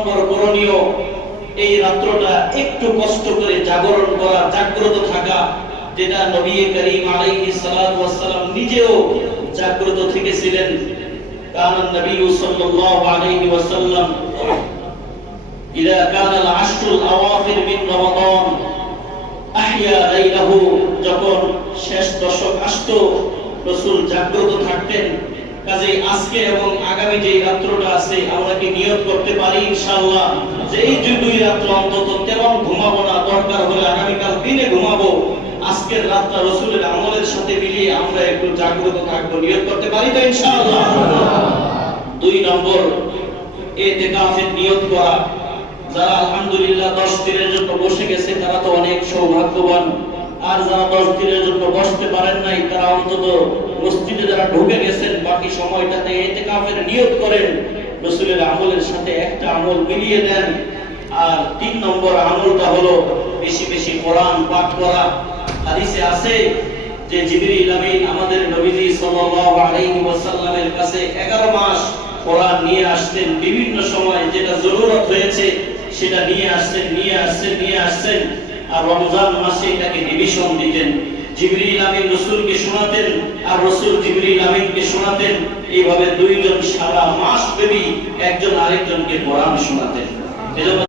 নম্বর করণীয়, এই রাত্রটা একটু কষ্ট করে জাগরণ করা, জাগ্রত থাকা, যেটা নবী করিম আলাইহিস সালাতু ওয়াস সালাম নিজেও জাগ্রত থেকেছিলেন। কারণ নবী সাল্লাল্লাহু আলাইহি ওয়াসাল্লাম ইদা কানা আল-আশরুল আওয়াখির মিন রমাদান আহইয়া লাইলাহু, যখন শেষ দশক আসতো রাসূল জাগ্রত থাকতেন। কাজেই আজকে এবং আগামী যে রাত্রটা আছে আমরা কি নিয়ত করতে পারি ইনশাআল্লাহ যে এই দুই রাত্র অন্তত তেমন ঘুমাবো না, দরকার হলে আগামীকাল দিনে ঘুমাবো, আজকের রাতটা রাসূলের আমলের সাথে মিলিয়ে আমরা একটু জাগ্রত থাকবো, নিয়ত করতে পারি তো ইনশাআল্লাহ। 2 নম্বর ইতিকাফের নিয়ত করা। যারা আলহামদুলিল্লাহ 10 দিনের জন্য বসে গেছে তারা তো অনেক সৌভাগ্যবান, আর যারা 10 দিনের জন্য বসতে পারেন নাই তারা অন্তত মসজিদে যারা ঢুকে গেছেন বাকি সময়টাতে ইতিকাফের নিয়ত করেন, রাসূলের আমলের সাথে একটা আমল মিলিয়ে দেন। আর 3 নম্বর আমলটা হলো বেশি বেশি কোরআন পাঠ করা। হাদিসে আছে যে জিবরিল আমিন আমাদের নবীজি সাল্লাল্লাহু আলাইহি ওয়াসাল্লামের কাছে 11 মাস কোরআন নিয়ে আসতেন, বিভিন্ন সময় যেটা জরুরত হয়েছে সেটা নিয়ে আসছেন। আর রমজান মাসে এটাকে রিভিশন দিতেন। জিবরিল আমিন রাসূলকে শোনাতেন আর রাসূল জিবরিল আমিনকে শোনাতেন। এইভাবে দুইজন সারা মাস ব্যাপী একজন আরেকজনকে কোরআন শোনাতেন। এজন্য